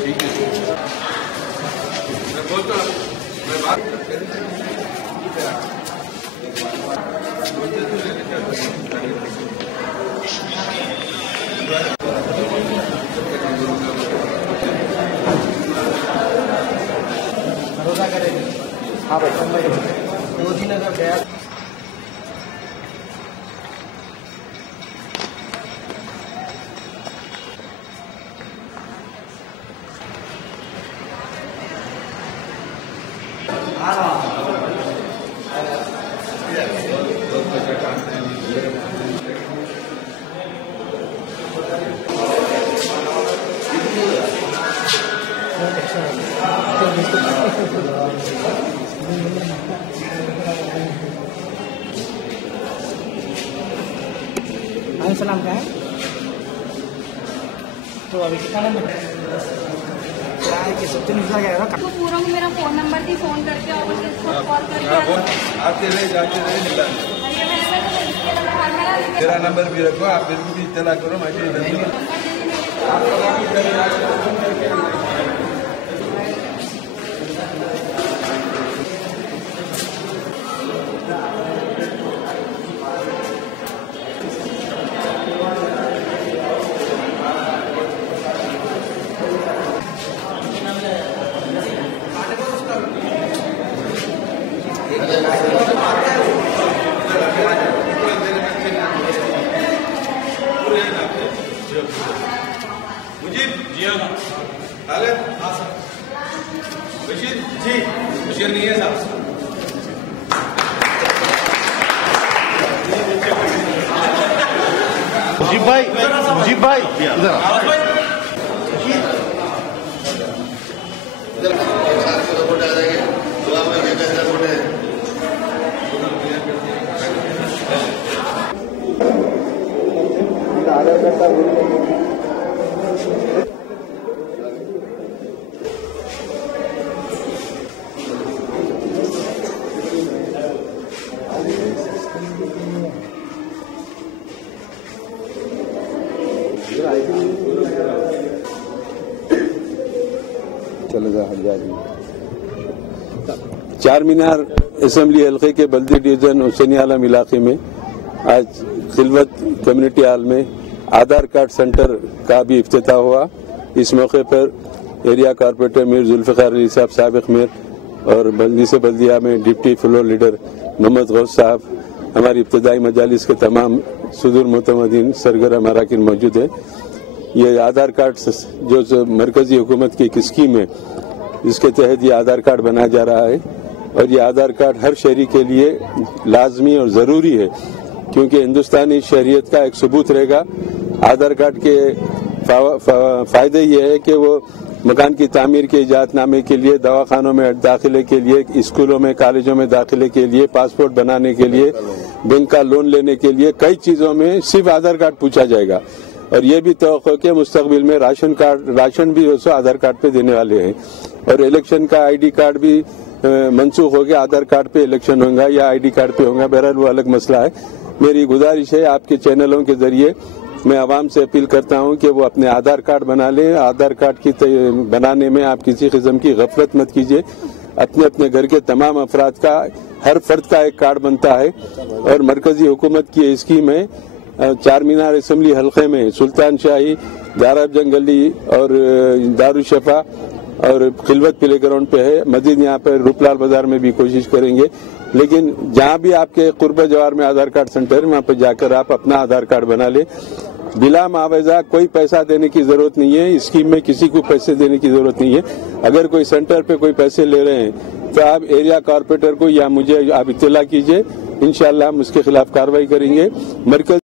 मैं बोलता हूँ, मैं बात भरोसा करेंगे। हाँ भाई, 2 दिन अगर गया सलाम का है तो अभी कितना नंबर पूरा मेरा फोन नंबर थी, फोन करके और कॉल करके आते रहे जाते रहे मिला। तेरा नंबर भी रखो, आप फिर भी इत्तला करो। मुजीब जी हाँ खालिद हाँ सर बशीर जी बशीर नहीं है साहब मुजीब भाई इधर चार मीनार असेंबली हल्के के बल्दी डिवीजन हुसैनी आलम इलाके में आज खिलवत कम्युनिटी हॉल में आधार कार्ड सेंटर का भी इफ्तिताह हुआ। इस मौके पर एरिया कॉर्पोरेटर मीर जुल्फिकार अली साहब, साबिक मेयर और बल्दी से बल्दिया में deputy floor leader Mohammad Ghaus Sahab, हमारी इब्तदाई मजालिस के तमाम सुदूर मुतमदीन सरगर्म अराकीन मौजूद है। ये आधार कार्ड जो मरकजी हुकूमत की एक स्कीम है, इसके तहत ये आधार कार्ड बनाया जा रहा है और ये आधार कार्ड हर शहरी के लिए लाजमी और ज़रूरी है, क्योंकि हिंदुस्तानी शहरियत का एक सबूत रहेगा। आधार कार्ड के फायदे ये है कि वो मकान की तामीर के इजाज़तनामे के लिए, दवाखानों में दाखिले के लिए, स्कूलों में कॉलेजों में दाखिले के लिए, पासपोर्ट बनाने के लिए, बैंक का लोन लेने के लिए, कई चीज़ों में सिर्फ आधार कार्ड पूछा जाएगा। और ये भी तवक्को कि मुस्तकबिल में राशन भी उसको आधार कार्ड पे देने वाले हैं और इलेक्शन का आईडी कार्ड भी मनसूख हो गया, आधार कार्ड पे इलेक्शन होगा या आईडी कार्ड पे होगा, बहरहाल वो अलग मसला है। मेरी गुजारिश है आपके चैनलों के जरिए मैं आवाम से अपील करता हूं कि वो अपने आधार कार्ड बना लें। आधार कार्ड की बनाने में आप किसी किस्म की गफलत मत कीजिए। अपने अपने घर के तमाम अफराद का, हर फर्द का एक कार्ड बनता है और मरकजी हुकूमत की ये स्कीम है। चार मीनार असेंबली हल्के में सुल्तान शाही, दारब जंगली और दारुशफा और खिलवत प्ले ग्राउंड पे है। मजीद यहाँ पर रूपलाल बाजार में भी कोशिश करेंगे, लेकिन जहाँ भी आपके कुर्ब जवार में आधार कार्ड सेंटर वहाँ पर जाकर आप अपना आधार कार्ड बना ले। बिला मुआवजा कोई पैसा देने की जरूरत नहीं है, स्कीम में किसी को पैसे देने की जरूरत नहीं है। अगर कोई सेंटर पे कोई पैसे ले रहे हैं तो आप एरिया कॉर्पोरेटर को या मुझे आप इत्तला कीजिए, इंशाअल्लाह हम उसके खिलाफ कार्रवाई करेंगे। मरकज